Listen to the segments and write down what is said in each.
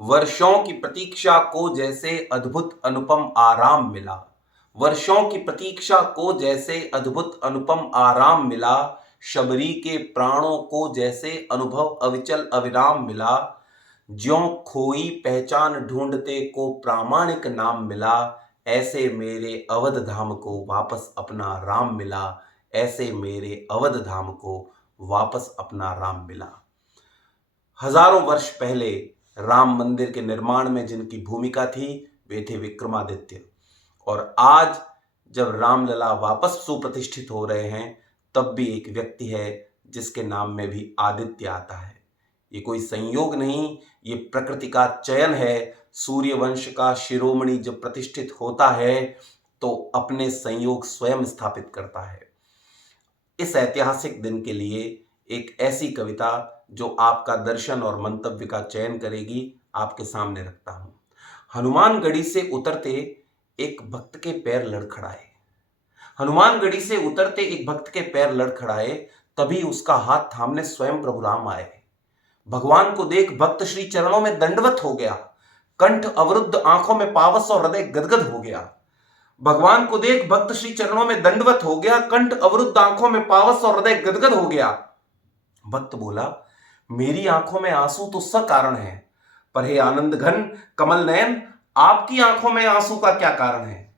वर्षों की प्रतीक्षा को जैसे अद्भुत अनुपम आराम मिला। वर्षों की प्रतीक्षा को जैसे अद्भुत अनुपम आराम मिला। शबरी के प्राणों को जैसे अनुभव अविचल अविराम मिला। ज्यों खोई पहचान ढूंढते को प्रामाणिक नाम मिला। ऐसे मेरे अवध धाम को वापस अपना राम मिला। ऐसे मेरे अवध धाम को वापस अपना राम मिला। हजारों वर्ष पहले राम मंदिर के निर्माण में जिनकी भूमिका थी वे थे विक्रमादित्य। और आज जब रामलला वापस सुप्रतिष्ठित हो रहे हैं तब भी एक व्यक्ति है जिसके नाम में भी आदित्य आता है। ये कोई संयोग नहीं, ये प्रकृति का चयन है। सूर्यवंश का शिरोमणि जब प्रतिष्ठित होता है तो अपने संयोग स्वयं स्थापित करता है। इस ऐतिहासिक दिन के लिए एक ऐसी कविता जो आपका दर्शन और मंतव्य का चयन करेगी आपके सामने रखता हूं। हनुमानगढ़ी से उतरते एक भक्त के पैर लड़खड़ाए। हनुमानगढ़ी से उतरते एक भक्त के पैर लड़खड़ाए, तभी उसका हाथ थामने स्वयं प्रभु राम आए। भगवान को देख भक्त श्री चरणों में दंडवत हो गया। कंठ अवरुद्ध, आंखों में पावस और हृदय गदगद हो गया। भगवान को देख भक्त श्री चरणों में दंडवत हो गया, कंठ अवरुद्ध, आंखों में पावस और हृदय गदगद हो गया। भक्त बोला, मेरी आंखों में आंसू तो सकारण है, पर हे आनंद घन कमल नयन, आपकी आंखों में आंसू का क्या कारण है?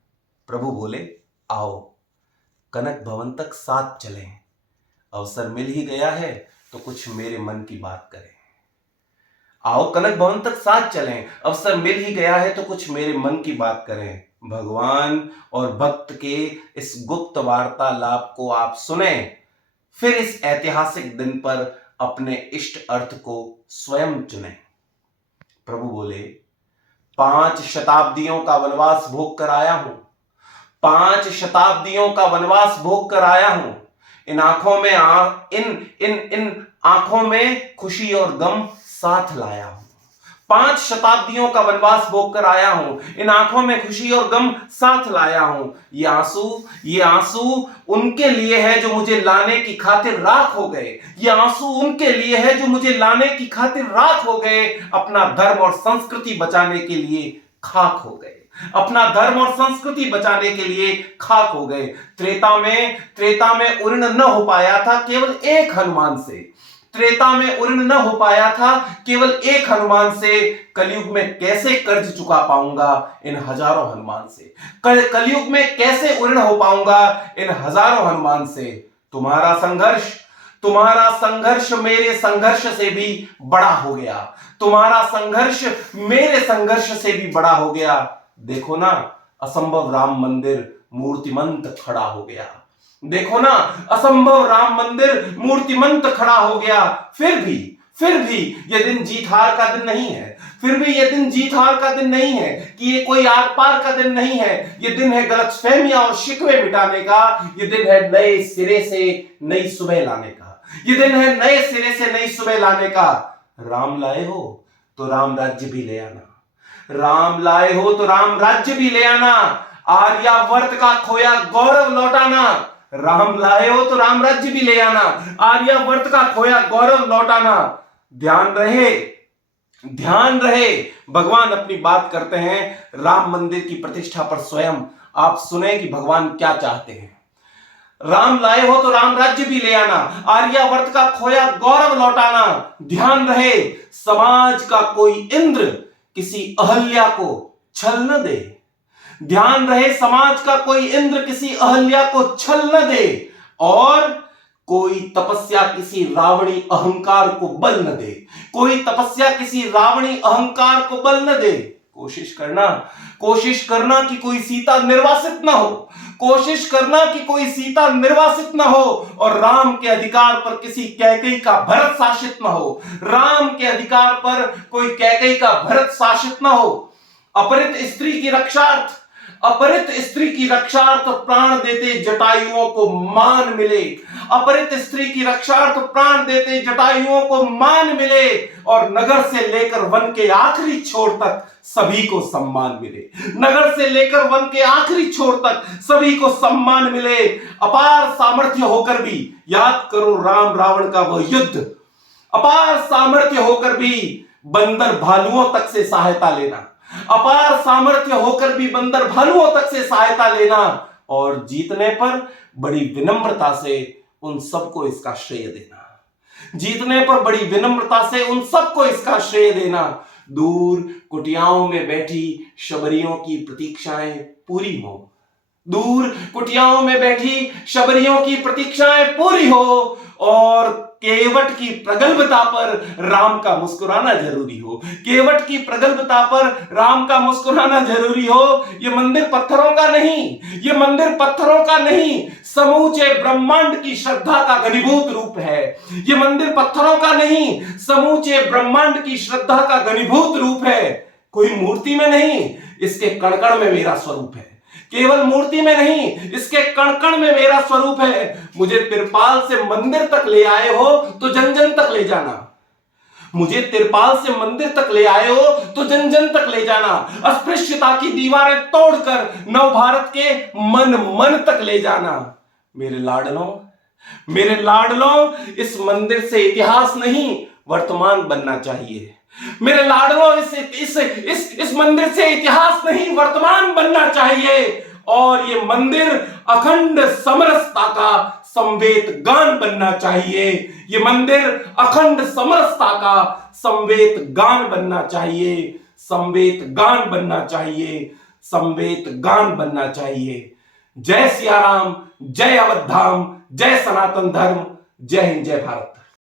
प्रभु बोले, आओ कनक भवन तक साथ चलें। अवसर मिल ही गया है तो कुछ मेरे मन की बात करें। आओ कनक भवन तक साथ चलें, अवसर मिल ही गया है तो कुछ मेरे मन की बात करें। भगवान और भक्त के इस गुप्त वार्तालाप को आप सुने, फिर इस ऐतिहासिक दिन पर अपने इष्ट अर्थ को स्वयं चुने। प्रभु बोले, 5 शताब्दियों का वनवास भोग कर आया हूं। 5 शताब्दियों का वनवास भोग कर आया हूं। इन आंखों में इन आंखों में खुशी और गम साथ लाया हूं। 5 शताब्दियों का वनवास भोग कर आया हूं। इन आंखों में खुशी और गम साथ लाया हूं। ये आंसू उनके लिए है जो मुझे लाने की खातिर राख हो गए। ये आंसू उनके लिए है जो मुझे लाने की खातिर राख हो गए। अपना धर्म और संस्कृति बचाने के लिए खाक हो गए। अपना धर्म और संस्कृति बचाने के लिए खाक हो गए। त्रेता में उर्ण न हो पाया था केवल एक हनुमान से। त्रेता में उर्ण न हो पाया था केवल एक हनुमान से। कलयुग में कैसे कर्ज चुका पाऊंगा इन हजारों हनुमान से। कलयुग में कैसे उर्ण हो पाऊंगा इन हजारों हनुमान से। तुम्हारा संघर्ष मेरे संघर्ष से भी बड़ा हो गया। तुम्हारा संघर्ष मेरे संघर्ष से भी बड़ा हो गया। देखो ना, असंभव राम मंदिर मूर्तिमंत खड़ा हो गया। देखो ना, असंभव राम मंदिर मूर्तिमंत खड़ा हो गया। फिर भी यह दिन जीत हार का दिन नहीं है। फिर भी यह दिन जीत हार का दिन नहीं है कि ये कोई आर पार का दिन नहीं है। यह दिन है गलतफहमियां और शिकवे मिटाने का। यह दिन है नए सिरे से नई सुबह लाने का। यह दिन है नए सिरे से नई सुबह लाने का। राम लाए हो तो राम राज्य भी ले आना। राम लाए हो तो राम राज्य भी ले आना। आर्यावर्त का खोया गौरव लौटाना। राम लाए हो तो राम राज्य भी ले आना। आर्यावर्त का खोया गौरव लौटाना। ध्यान रहे भगवान अपनी बात करते हैं राम मंदिर की प्रतिष्ठा पर स्वयं। आप सुने कि भगवान क्या चाहते हैं। राम लाए हो तो राम राज्य भी ले आना। आर्यावर्त का खोया गौरव लौटाना। ध्यान रहे, समाज का कोई इंद्र किसी अहल्या को छल न दे। ध्यान रहे, समाज का कोई इंद्र किसी अहल्या को छल न दे। और कोई तपस्या किसी रावणी अहंकार को बल न दे। कोई तपस्या किसी रावणी अहंकार को बल न दे। कोशिश करना कि कोई सीता निर्वासित ना हो। कोशिश करना कि कोई सीता निर्वासित ना हो। और राम के अधिकार पर किसी कैकेयी का भरत शासित ना हो। राम के अधिकार पर कोई कैकेयी का भरत शासित ना हो। अपहृत स्त्री की रक्षार्थ प्राण देते जटायुओं को मान मिले। अपहृत स्त्री की रक्षार्थ प्राण देते जटायुओं को मान मिले। और नगर से लेकर वन के आखिरी छोर तक सभी को सम्मान मिले। नगर से लेकर वन के आखिरी छोर तक सभी को सम्मान मिले। अपार सामर्थ्य होकर भी, याद करो राम रावण का वह युद्ध, अपार सामर्थ्य होकर भी बंदर भालुओं तक से सहायता लेना, अपार सामर्थ्य होकर भी बंदर भालुओं तक से सहायता लेना, और जीतने पर बड़ी विनम्रता से उन सबको इसका श्रेय देना। जीतने पर बड़ी विनम्रता से उन सबको इसका श्रेय देना। दूर कुटियाओं में बैठी शबरियों की प्रतीक्षाएं पूरी हो, दूर कुटियाओं में बैठी शबरियों की प्रतीक्षाएं पूरी हो, और केवट की प्रगल्भता पर राम का मुस्कुराना जरूरी हो, केवट की प्रगल्भता पर राम का मुस्कुराना जरूरी हो। ये मंदिर पत्थरों का नहीं, ये मंदिर पत्थरों का नहीं, समूचे ब्रह्मांड की श्रद्धा का घनीभूत रूप है। ये मंदिर पत्थरों का नहीं, समूचे ब्रह्मांड की श्रद्धा का घनीभूत रूप है। कोई मूर्ति में नहीं, इसके कण कण में मेरा स्वरूप है। केवल मूर्ति में नहीं, इसके कण कण में मेरा स्वरूप है। मुझे तिरपाल से मंदिर तक ले आए हो तो जन जन तक ले जाना, मुझे तिरपाल से मंदिर तक ले आए हो तो जन जन तक ले जाना, अस्पृश्यता की दीवारें तोड़कर नव भारत के मन मन तक ले जाना। मेरे लाडलों, मेरे लाडलों, इस मंदिर से इतिहास नहीं वर्तमान बनना चाहिए। मेरे लाडलों, इस मंदिर से इतिहास नहीं वर्तमान बनना चाहिए, और ये मंदिर अखंड समरसता का संवेद गान बनना चाहिए। ये मंदिर अखंड समरसता का संवेद गान बनना चाहिए, संवेद गान बनना चाहिए, संवेद गान बनना चाहिए। जय सिया राम, जय अवध धाम, जय सनातन धर्म, जय हिंद, जय भारत।